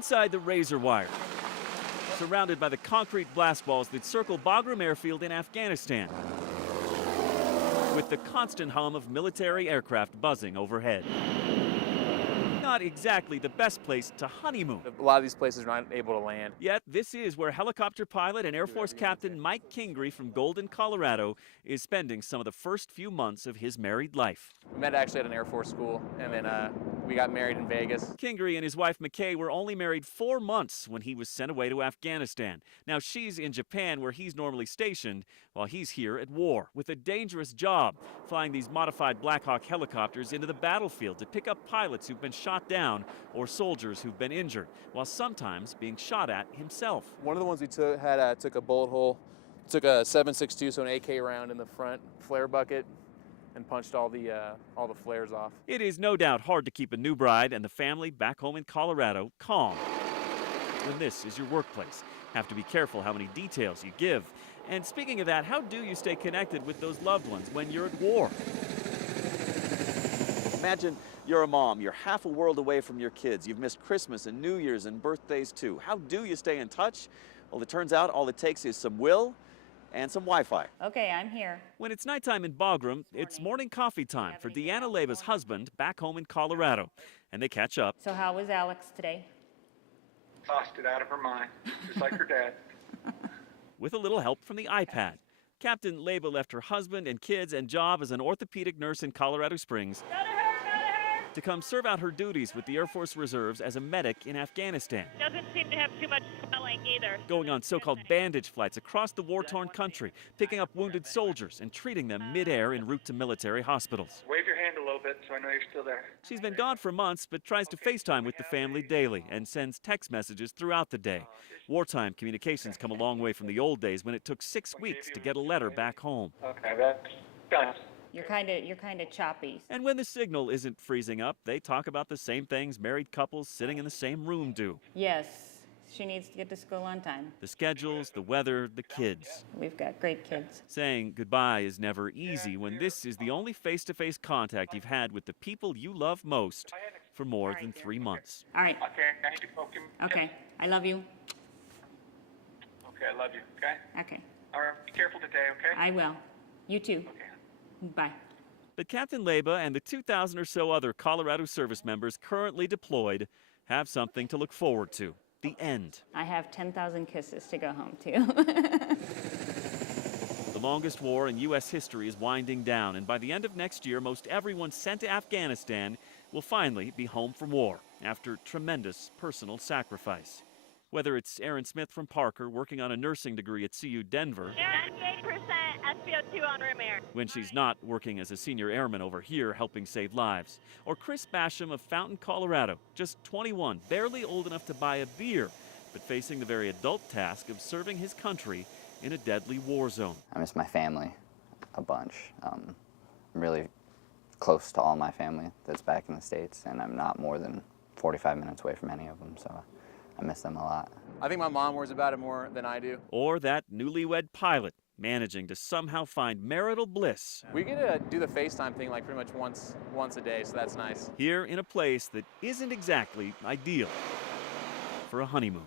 inside the razor wire, surrounded by the concrete blast walls that circle Bagram Airfield in Afghanistan, with the constant hum of military aircraft buzzing overhead. Not exactly the best place to honeymoon. A lot of these places are not able to land. Yet this is where helicopter pilot and Air Force Captain Mike Kingery from Golden, Colorado is spending some of the first few months of his married life. We met actually at an Air Force school, and then we got married in Vegas. Kingery and his wife McKay were only married 4 months when he was sent away to Afghanistan. Now she's in Japan, where he's normally stationed, while he's here at war with a dangerous job, flying these modified Black Hawk helicopters into the battlefield to pick up pilots who've been shot down or soldiers who've been injured, while sometimes being shot at himself. One of the ones we took took a bullet hole, took a 7.62, so an AK round in the front flare bucket, and punched all the flares off. It is no doubt hard to keep a new bride and the family back home in Colorado calm when this is your workplace. Have to be careful how many details you give. And speaking of that, how do you stay connected with those loved ones when you're at war? Imagine you're a mom, you're half a world away from your kids. You've missed Christmas and New Year's and birthdays too. How do you stay in touch? Well, it turns out all it takes is some will and some Wi-Fi. Okay, I'm here. When it's nighttime in Bagram, it's morning coffee time for Deanna Leba's husband back home in Colorado. And they catch up. So how was Alex today? Tossed it out of her mind, just like her dad. With a little help from the iPad. Captain Leba left her husband and kids and job as an orthopedic nurse in Colorado Springs to come serve out her duties with the Air Force Reserves as a medic in Afghanistan. Doesn't seem to have too much swelling either. Going on so-called bandage flights across the war-torn country, picking up wounded soldiers and treating them mid-air en route to military hospitals. Wave your hand a little bit so I know you're still there. She's been gone for months, but tries to FaceTime with the family daily and sends text messages throughout the day. Wartime communications come a long way from the old days when it took 6 weeks to get a letter back home. Okay, that's done. You're kind of choppy. And when the signal isn't freezing up, they talk about the same things married couples sitting in the same room do. Yes, she needs to get to school on time. The schedules, the weather, the kids. We've got great kids. Saying goodbye is never easy when this is the only face-to-face contact you've had with the people you love most for more than 3 months. All right. Okay, I need to poke him. Okay. I love you. Okay, I love you, okay? Okay. All right, be careful today, okay? I will. You too. Okay. Bye. But Captain Leba and the 2,000 or so other Colorado service members currently deployed have something to look forward to. The end. I have 10,000 kisses to go home to. The longest war in U.S. history is winding down, and by the end of next year, most everyone sent to Afghanistan will finally be home from war after tremendous personal sacrifice. Whether it's Aaron Smith from Parker working on a nursing degree at CU Denver, 98% SPO2 on room air. when she's not working as a senior airman over here helping save lives, or Chris Basham of Fountain, Colorado, just 21, barely old enough to buy a beer, but facing the very adult task of serving his country in a deadly war zone. I miss my family a bunch. I'm really close to all my family that's back in the States, and I'm not more than 45 minutes away from any of them, so I miss them a lot. I think my mom worries about it more than I do. Or that newlywed pilot managing to somehow find marital bliss. We get to do the FaceTime thing like pretty much once a day, so that's nice. Here in a place that isn't exactly ideal for a honeymoon.